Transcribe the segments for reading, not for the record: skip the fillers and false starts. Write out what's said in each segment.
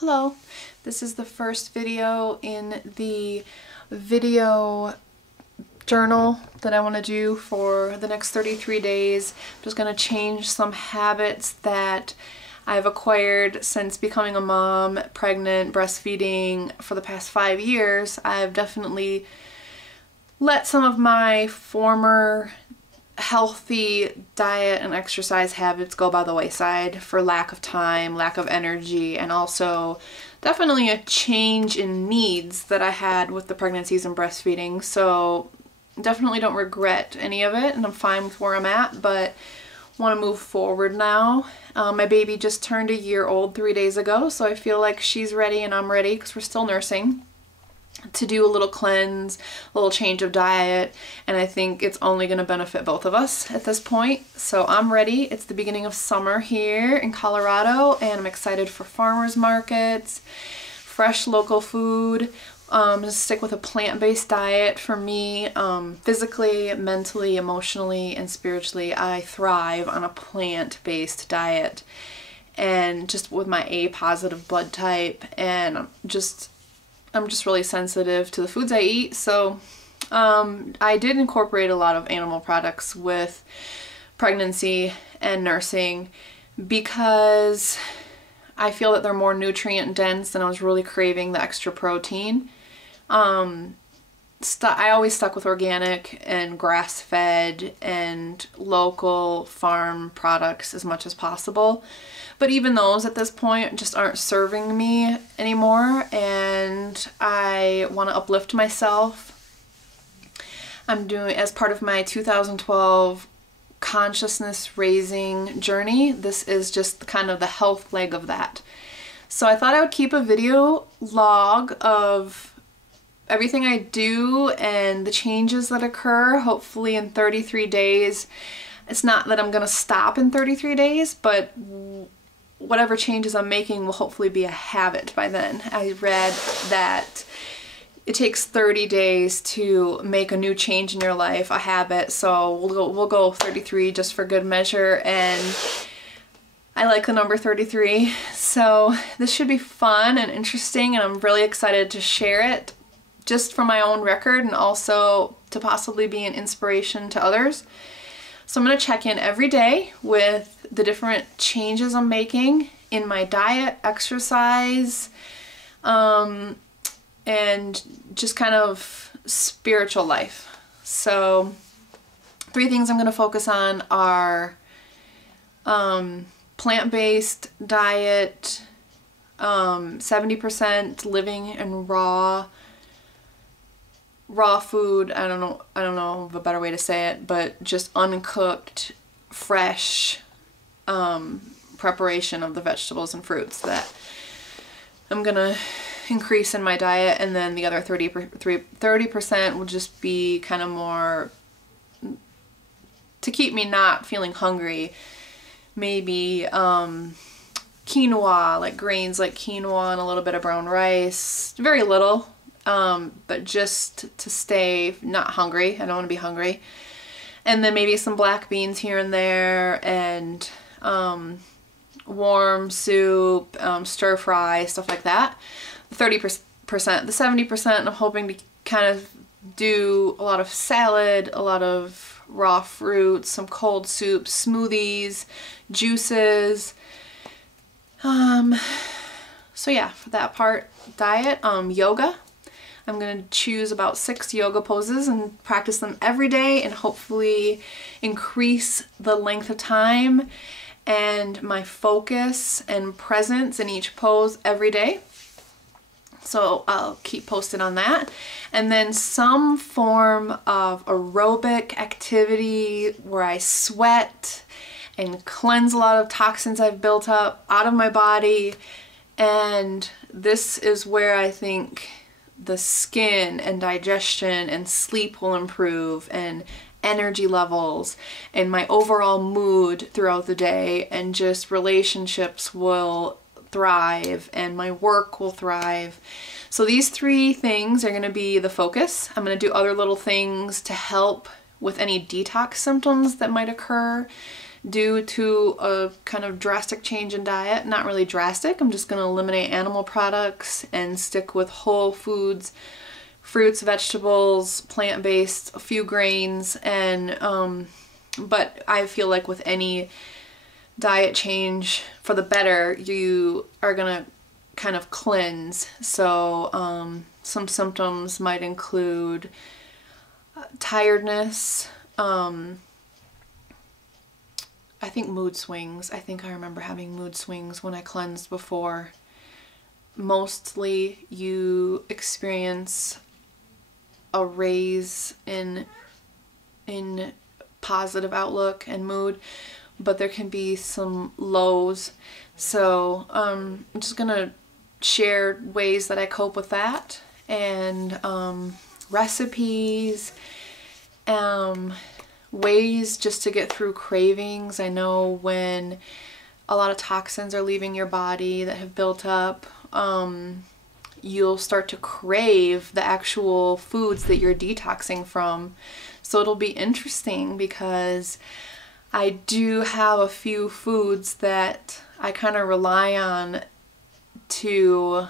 Hello, this is the first video in the video journal that I want to do for the next 33 days. I'm just going to change some habits that I've acquired since becoming a mom, pregnant, breastfeeding for the past 5 years. I've definitely let some of my former healthy diet and exercise habits go by the wayside for lack of time, lack of energy, and also definitely a change in needs that I had with the pregnancies and breastfeeding. So definitely don't regret any of it, and I'm fine with where I'm at, but want to move forward now. My baby just turned a year old 3 days ago, so I feel like she's ready and I'm ready because we're still nursing to do a little cleanse, a little change of diet, and I think it's only going to benefit both of us at this point. So I'm ready. It's the beginning of summer here in Colorado, and I'm excited for farmers markets, fresh local food. Just stick with a plant-based diet for me. Physically, mentally, emotionally, and spiritually, I thrive on a plant-based diet, and just with my A positive blood type, and I'm just really sensitive to the foods I eat. So I did incorporate a lot of animal products with pregnancy and nursing because I feel that they're more nutrient dense, and I was really craving the extra protein. I always stuck with organic and grass-fed and local farm products as much as possible. But even those at this point just aren't serving me anymore, and I want to uplift myself. I'm doing, as part of my 2012 consciousness raising journey, this is just kind of the health leg of that. So I thought I would keep a video log of everything I do and the changes that occur, hopefully in 33 days. It's not that I'm going to stop in 33 days, but whatever changes I'm making will hopefully be a habit by then. I read that it takes 30 days to make a new change in your life, a habit, so we'll go 33 just for good measure, and I like the number 33. So this should be fun and interesting, and I'm really excited to share it just for my own record and also to possibly be an inspiration to others. So I'm going to check in every day with the different changes I'm making in my diet, exercise, and just kind of spiritual life. So 3 things I'm going to focus on are plant-based diet, 70% living in raw food. I don't know of a better way to say it, but just uncooked, fresh preparation of the vegetables and fruits that I'm gonna increase in my diet. And then the other 30% will just be kind of more to keep me not feeling hungry. Maybe quinoa, like grains like quinoa, and a little bit of brown rice, very little. But just to stay not hungry. I don't want to be hungry. And then maybe some black beans here and there, and warm soup, stir fry, stuff like that. The 30%, the 70%, I'm hoping to kind of do a lot of salad, a lot of raw fruits, some cold soups, smoothies, juices. So yeah, for that part, diet, yoga. I'm going to choose about 6 yoga poses and practice them every day, and hopefully increase the length of time and my focus and presence in each pose every day. So I'll keep posted on that. And then some form of aerobic activity where I sweat and cleanse a lot of toxins I've built up out of my body. And this is where I think the skin and digestion and sleep will improve, and energy levels, and my overall mood throughout the day, and just relationships will thrive, and my work will thrive. So these 3 things are going to be the focus. I'm going to do other little things to help with any detox symptoms that might occur due to a kind of drastic change in diet. Not really drastic, I'm just going to eliminate animal products and stick with whole foods, fruits, vegetables, plant-based, a few grains, and but I feel like with any diet change for the better, you are gonna kind of cleanse. So some symptoms might include tiredness, I think mood swings. I think I remember having mood swings when I cleansed before. Mostly you experience a raise in positive outlook and mood, but there can be some lows. So I'm just gonna share ways that I cope with that, and recipes, ways just to get through cravings. I know when a lot of toxins are leaving your body that have built up, you'll start to crave the actual foods that you're detoxing from. So it'll be interesting because I do have a few foods that I kind of rely on to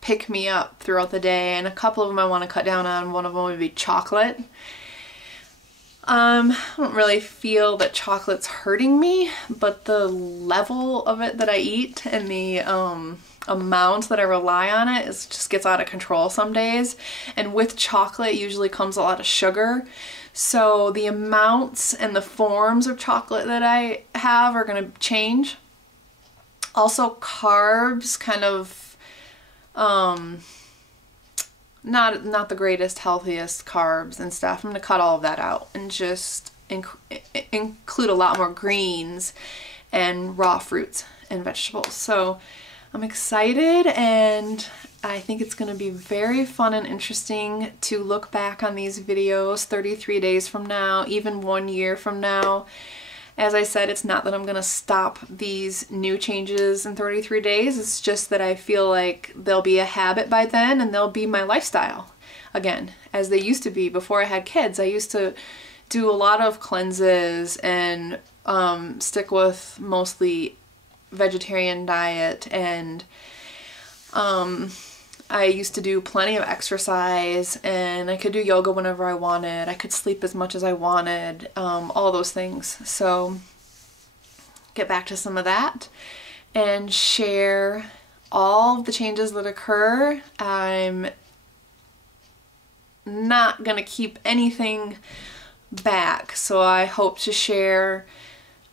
pick me up throughout the day, and a couple of them I want to cut down on. One of them would be chocolate. I don't really feel that chocolate's hurting me, but the level of it that I eat and the amount that I rely on it just gets out of control some days. And with chocolate usually comes a lot of sugar, so the amounts and the forms of chocolate that I have are going to change. Also carbs, kind of not the greatest, healthiest carbs and stuff. I'm going to cut all of that out and just include a lot more greens and raw fruits and vegetables. So I'm excited, and I think it's going to be very fun and interesting to look back on these videos 33 days from now, even 1 year from now. As I said, it's not that I'm going to stop these new changes in 33 days. It's just that I feel like they'll be a habit by then, and they'll be my lifestyle again, as they used to be before I had kids. I used to do a lot of cleanses and stick with mostly vegetarian diet, and I used to do plenty of exercise, and I could do yoga whenever I wanted. I could sleep as much as I wanted, all those things. So get back to some of that and share all the changes that occur. I'm not gonna keep anything back, so I hope to share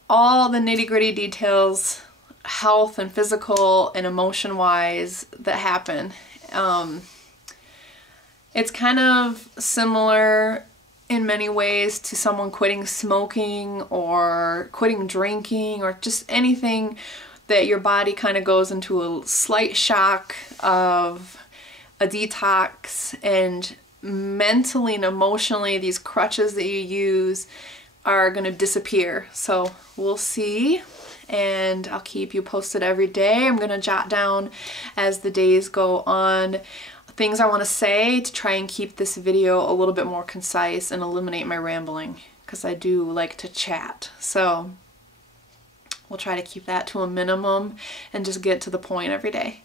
all the nitty-gritty details, health and physical and emotion wise, that happen. It's kind of similar in many ways to someone quitting smoking or quitting drinking, or just anything that your body kind of goes into a slight shock of a detox, and mentally and emotionally these crutches that you use are going to disappear. So we'll see, and I'll keep you posted every day. I'm going to jot down as the days go on things I want to say to try and keep this video a little bit more concise and eliminate my rambling, because I do like to chat. So we'll try to keep that to a minimum and just get to the point every day.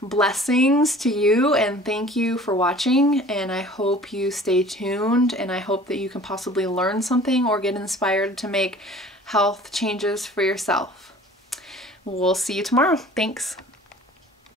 Blessings to you, and thank you for watching, and I hope you stay tuned, and I hope that you can possibly learn something or get inspired to make health changes for yourself. We'll see you tomorrow. Thanks.